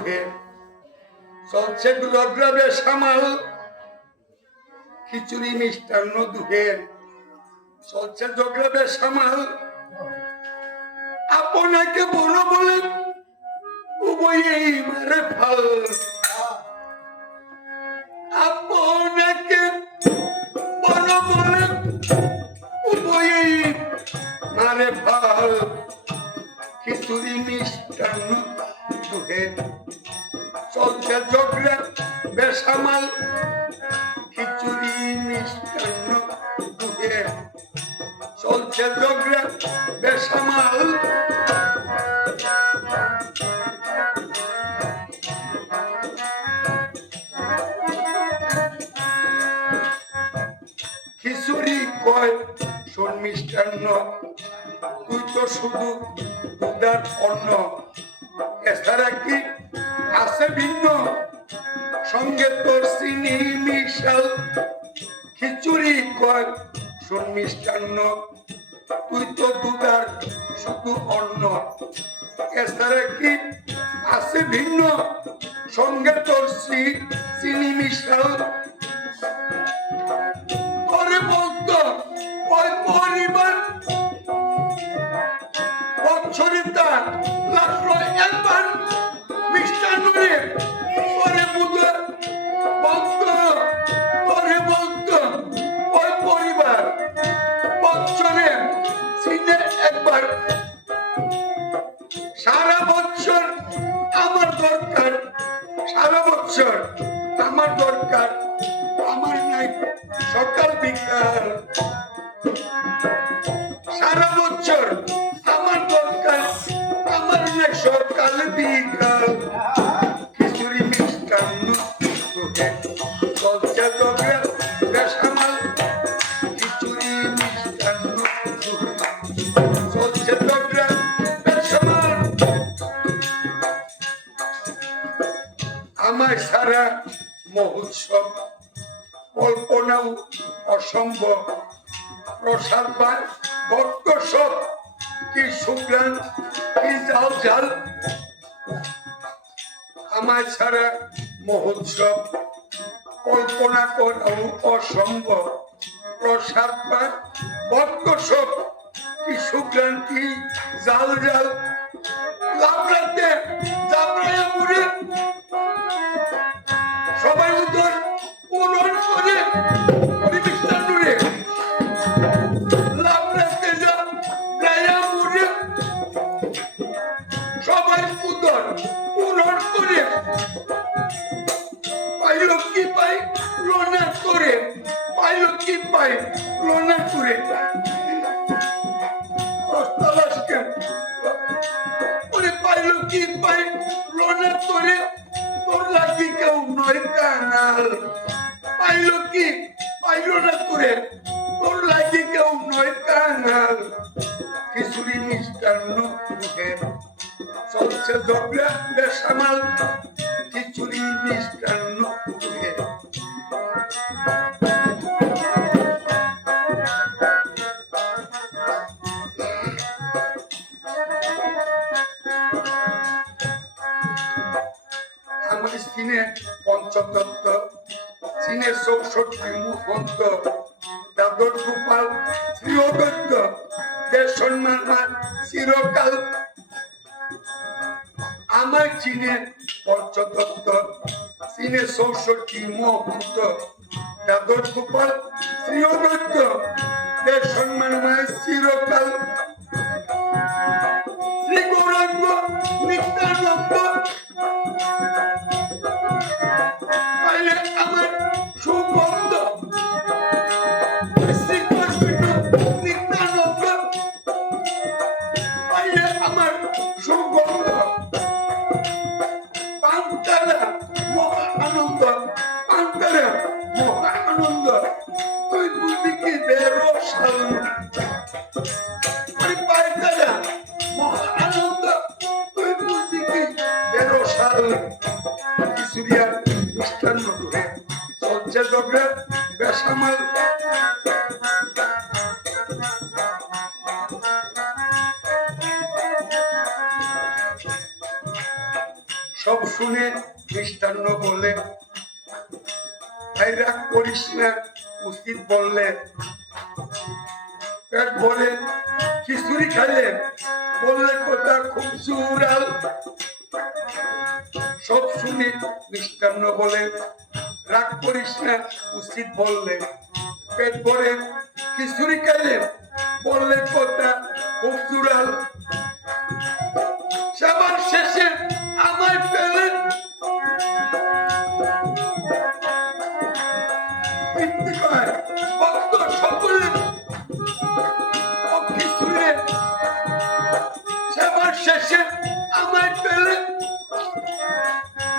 দুহে চলছে দুরগ্রাবে সামাল খিচুড়ি মিষ্টান্ন দুহে চলছে জগ্রাবে সামাল আপনাকে বড় বলে উভয়েই মারে ফল আপনাকে বড় বলে উভয়েই মারে ফল খিচুড়ি মিষ্টান্ন দুহে চলছে জগরা বেসামাল খিচুড়ি মিষ্টান্ন দুহে চলছে জগরা বেসামাল খিচুড়ি কয় শোন মিষ্টান্ন তুই তো শুধু দুধার অন্ন এছাড়া কি আছে ভিন্ন সঙ্গে তোর চিনি মিশাল খিচুড়ি কয় শোন মিষ্টান্ন তুই তো দুধার শুধু অন্ন এছাড়া কি আছে ভিন্ন সঙ্গে তোর চিনি মিশাল পরে বলতো ওই পরিবার বছরে তার লাগলো একবার মিষ্টান্নরে পরে বুধ বলতো পরে বলতো ওই পরিবার বছরে সিনে একবার সারা বছর আমার দরকার সারা বছর আমার দরকার আমার নাই সকাল বিকাল সারা বছর আমার দরকার আমার নাই সকাল বিকাল খিচুড়ি মিষ্টান্ন চলছে জগরা বেসামাল খিচুড়ি মিষ্টান্ন চলছে জগরা বেসামাল আমার সারা মহোৎসব কল্পনাও অসম্ভব প্রসাদ বা ভক্ত সব কি সুগ্রাণ কি জাল জাল আমার সারা মহোৎসব কল্পনা করাও অসম্ভব প্রসাদ বা ভক্ত সব কি সুগ্রাণ কি জাল জাল লাবড়াতে জাবড়াইয়া মুড়ে সবাই উদর পূরণ করে মিষ্টান্নরে লাবড়াতে জাবড়াইয়া মুড়ে সবাই উদর পূরণ করে পাইল কি পাই লোনা করে পাইল কি পাই লোনা করে পাইল কি পাই লোনা করে তোর লাগি কেউ নয় কানাল পাইল কি পাইল না করে তোর লাগি কেউ নয় কানাল খিচুড়ি মিষ্টান্ন চলছে জগরা বেসামাল খিচুড়ি মিষ্টান্ন আমার সিনে পঞ্চতত্ত্ব সিনে ৬৪ মুখন্ত দাদর গোপাল শ্রীঅগত্য দেশ সম্মান চিরকাল আমার চীনে পঞ্চতত্ত্ব চীনে ৬৪ মুখন্ত দাদর গোপাল শ্রীঅগত্য দেশ সম্মান চিরকাল শ্রী গৌরাঙ্গ নিত্যানন্দ পাইলে আমার সুগন্ধ নিত্যানন্দ পাইলে আমার সুগন্ধ পান্তারা মহা আনন্দ পান্তারা মহা আনন্দ তুই বুঝবি কি বেরোসাল পান্তারা মহা আনন্দ তুই বুঝবি কি বেরোসাল খিচুড়িয়ার মিষ্টান্ন দুহে চলছে জগরা বেসামাল সব শুনে মিষ্টান্ন বলে, তাই রাগ করিস না, উচিত বললে। পেট ভরে খিচুড়ি খাইলে বললে কথা খুব জোরাল। সব শুনে মিষ্টান্ন বলে, রাগ করিস না, উচিত বললে। পেট ভরে খিচুড়ি খাইলে বললে কথা খুব জোরাল। সবার শেষে আমায় পেলে ভক্ত সকলে খিচুড়ি। সবার শেষে আমায় পেলে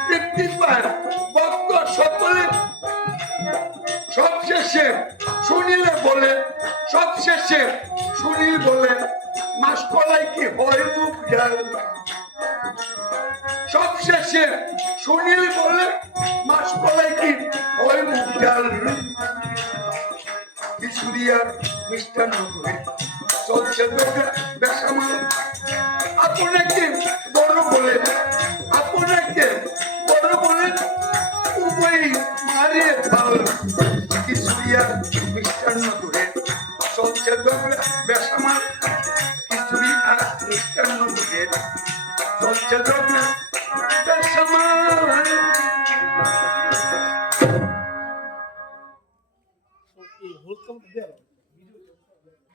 তৃপ্তি পায় ভক্ত সকলে। সব শেষে শুনিলে বলে, সব শেষে শুনিল বলে, মাসকলাই কি হয় মুখ ডাল। সব শেষে শুনিল বলে, মাসকলাই কি হয় মুখ ডাল। খিচুড়ি আর মিষ্টান্ন করে চলছে বেসামাল। আপনাকে বড় বলে, আপনাকে বড় বলে উভয় মারে ভাল। খিচুড়ি আর মিষ্টান্ন করে চলছে বেসামাল। খিচুড়ি আর মিষ্টান্ন করে চলছে